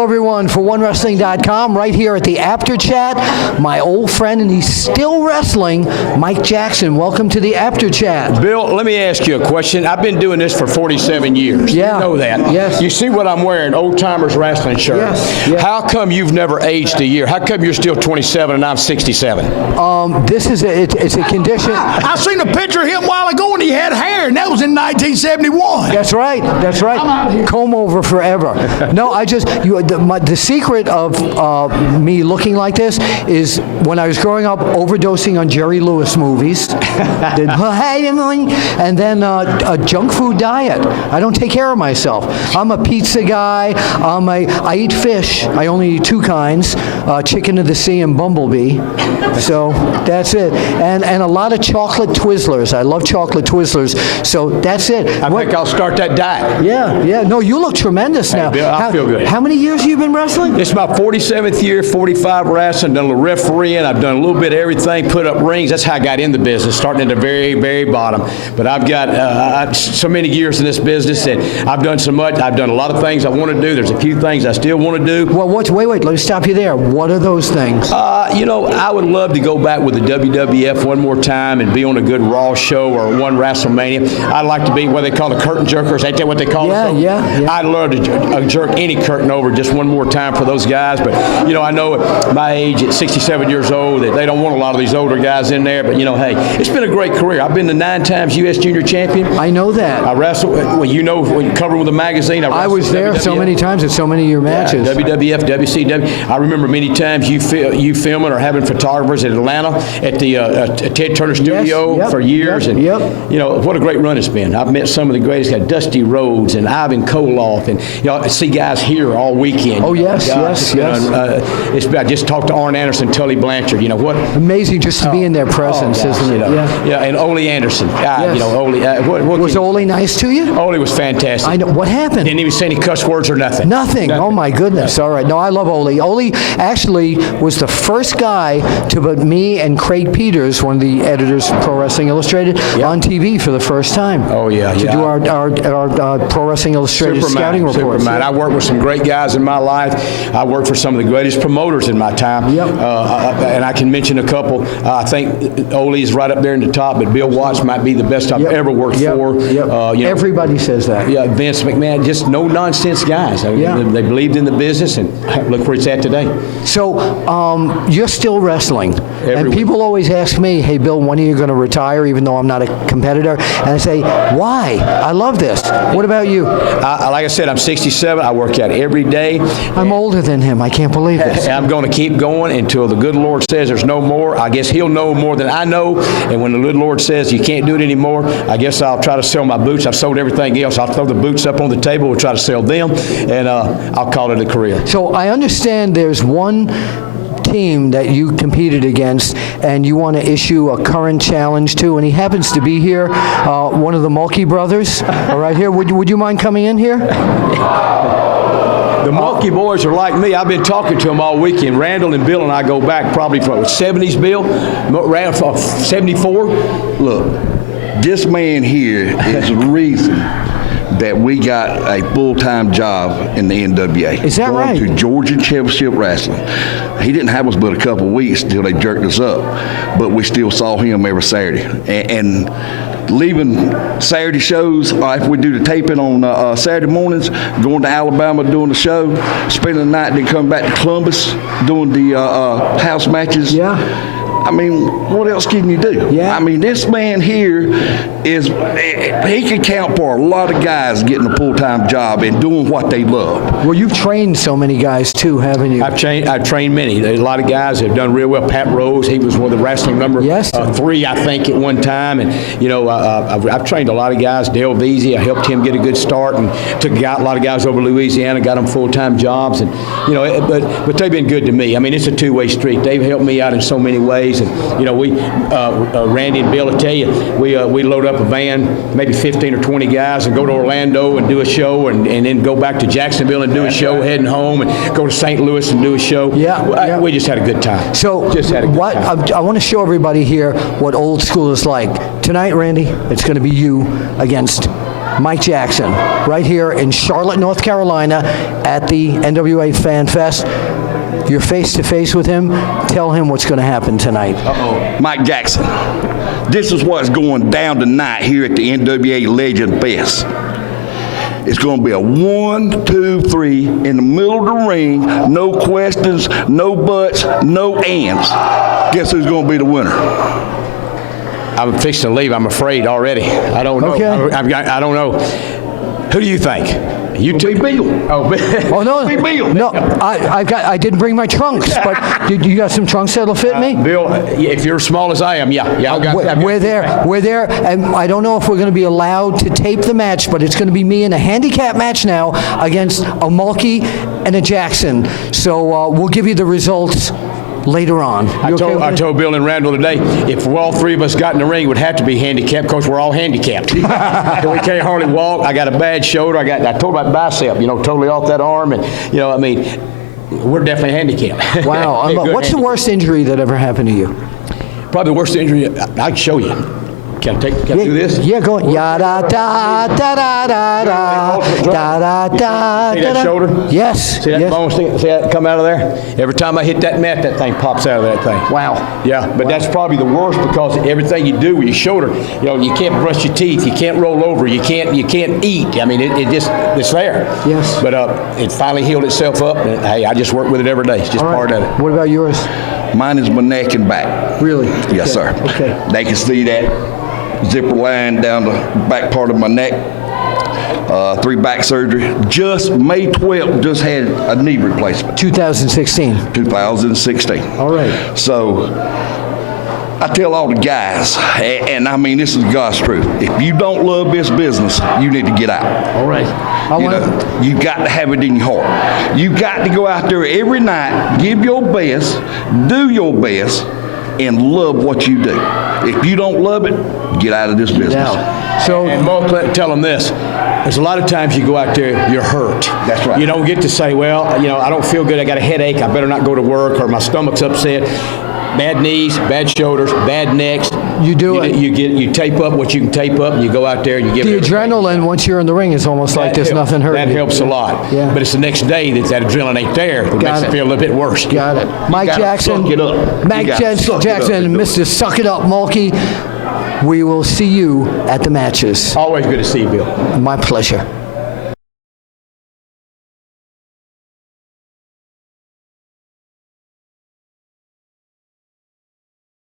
Hello, everyone, for OneWrestling.com, right here at the Apter Chat. My old friend, and he's still wrestling, Mike Jackson. Welcome to the Apter Chat. Bill, let me ask you a question. I've been doing this for 47 years. Yeah. You know that. Yes. You see what I'm wearing, Old Timers Wrestling shirt. Yes. Yes. How come you've never aged a year? How come you're still 27 and I'm 67? This is it's a condition. I seen a picture of him a while ago and he had hair, and that was in 1971. That's right. That's right. I'm out here. Comb over forever. No, the secret of me looking like this is when I was growing up overdosing on Jerry Lewis movies, and then a junk food diet. I don't take care of myself. I'm a pizza guy. I eat fish. I only eat two kinds, chicken of the sea and bumblebee. So that's it. And a lot of chocolate Twizzlers. I love chocolate Twizzlers. So that's it. I think I'll start that diet. Yeah. No, you look tremendous now. Bill, I feel good. How many years have you been wrestling? It's my 47th year, 45 wrestling, done a little refereeing. I've done a little bit of everything, put up rings. That's how I got in the business, starting at the very, very bottom. But I've got so many years in this business that I've done so much. I've done a lot of things I want to do. There's a few things I still want to do. Well, wait, let me stop you there. What are those things? I would love to go back with the WWF one more time and be on a good Raw show or one WrestleMania. I'd like to be what they call the curtain jerkers. Ain't that what they call it? Yeah. I'd love to jerk any curtain over just one more time for those guys. But, I know at my age, at 67 years old, that they don't want a lot of these older guys in there. But, hey, it's been a great career. I've been the 9 times U.S. Junior Champion. I know that. I wrestled, when you cover with a magazine. I was there so many times at so many of your matches. Yeah, WWF, WCW. I remember many times you filming or having photographers in Atlanta at the Ted Turner studio for years. And, what a great run it's been. I've met some of the greatest guys, Dusty Rhodes and Ivan Koloff. And, I see guys here all weekend. Oh, yes. I just talked to Arn Anderson, Tully Blanchard. What? Amazing just to be in their presence, isn't it? Yeah, and Ole Anderson. Ole. Was Ole nice to you? Ole was fantastic. I know. What happened? Didn't even say any cuss words or nothing. Nothing. Oh, my goodness. All right. No, I love Ole. Ole actually was the first guy to put me and Craig Peters, one of the editors of Pro Wrestling Illustrated, on TV for the first time. Oh, yeah. To do our Pro Wrestling Illustrated scouting reports. Superman. I worked with some great guys in my life. I worked for some of the greatest promoters in my time. Yep. And I can mention a couple. I think Ole's right up there in the top, but Bill Watts might be the best I've ever worked for. Yep. Everybody says that. Yeah, Vince McMahon, just no-nonsense guys. They believed in the business, and look where it's at today. So you're still wrestling. And people always ask me, hey, Bill, when are you going to retire, even though I'm not a competitor? And I say, why? I love this. What about you? Like I said, I'm 67. I work out every day. I'm older than him. I can't believe this. I'm going to keep going until the good Lord says there's no more. I guess he'll know more than I know. And when the good Lord says you can't do it anymore, I guess I'll try to sell my boots. I've sold everything else. I'll throw the boots up on the table. We'll try to sell them, and I'll call it a career. So I understand there's one team that you competed against and you want to issue a current challenge to, and he happens to be here, one of the Mulkey brothers, right here. Would you mind coming in here? The Mulkey boys are like me. I've been talking to them all weekend. Randall and Bill and I go back probably from 70s, Bill? 74? Look, this man here is the reason that we got a full-time job in the NWA. Is that right? Going to Georgia Championship Wrestling. He didn't have us but a couple of weeks until they jerked us up, but we still saw him every Saturday. And leaving Saturday shows, if we do the taping on Saturday mornings, going to Alabama doing the show, spending the night, then coming back to Columbus doing the house matches. Yeah. I mean, what else can you do? Yeah. I mean, this man here he can count for a lot of guys getting a full-time job and doing what they love. Well, you've trained so many guys too, haven't you? I've trained many. A lot of guys have done real well. Pat Rose, he was one of the wrestling number 3, I think, at one time. And, I've trained a lot of guys. Dale Veazey, I helped him get a good start and took a lot of guys over Louisiana, got them full-time jobs. And, but they've been good to me. I mean, it's a two-way street. They've helped me out in so many ways. And, we, Randy and Bill will tell you, we load up a van, maybe 15 or 20 guys, and go to Orlando and do a show, and then go back to Jacksonville and do a show, heading home, and go to St. Louis and do a show. We just had a good time. So just had a good time. I want to show everybody here what old school is like. Tonight, Randy, it's going to be you against Mike Jackson, right here in Charlotte, North Carolina, at the NWA Fan Fest. You're face-to-face with him. Tell him what's going to happen tonight. Mike Jackson, this is what's going down tonight here at the NWA Legend Fest. It's going to be a 1, 2, 3 in the middle of the ring. No questions, no buts, no ands. Guess who's going to be the winner? I'm fixing to leave, I'm afraid already. I don't know. Okay. I don't know. Who do you think? You two? Big Bill. Oh, Oh no, Big Bill. no! I didn't bring my trunks, but you got some trunks that'll fit me. Bill, if you're as small as I am, yeah. I've got, We're there, and I don't know if we're going to be allowed to tape the match, but it's going to be me in a handicap match now against a Mulkey and a Jackson. So we'll give you the results later on. I told Bill and Randall today, if all three of us got in the ring, it would have to be handicapped because we're all handicapped. We can't hardly walk. I got a bad shoulder. I tore my bicep, totally off that arm, and we're definitely handicapped. Wow. What's the worst injury that ever happened to you? Probably the worst injury I can show you. Can I do this? Yeah, go on. Ya-da, da, da, da, da, da, da, da, See that da. shoulder? Yes. See that yes. bone see that come out of there? Every time I hit that mat, that thing pops out of that thing. Wow. Yeah, but that's probably the worst because everything you do with your shoulder, you can't brush your teeth, you can't roll over, you can't eat. I mean, it's there. Yes. But it finally healed itself up, and hey, I just work with it every day. It's just part of it. What about yours? Mine is my neck and back. Really? Yes, sir. Okay. They can see that zipper line down the back part of my neck. 3 back surgery. Just May 12th, just had a knee replacement. 2016. 2016. All right. So I tell all the guys, and I mean this is God's truth, if you don't love this business, you need to get out. All right. You got to have it in your heart. You got to go out there every night, give your best, do your best, and love what you do. If you don't love it, get out of this business. And Mulkey, tell them this. There's a lot of times you go out there, you're hurt. That's right. You don't get to say, well, I don't feel good, I got a headache, I better not go to work, or my stomach's upset. Bad knees, bad shoulders, bad necks. You do it. You tape up what you can tape up, and you go out there and you give The it everything. adrenaline, once you're in the ring, is almost like there's nothing hurting. That helps a lot. Yeah. But it's the next day that adrenaline ain't there. It makes it feel a little bit worse. Got it. Mike gotta Jackson. suck it up. Mike You gotta suck it up Jackson, and do it. Mr. Suck It Up Mulkey. We will see you at the matches. Always good to see you, Bill. My pleasure.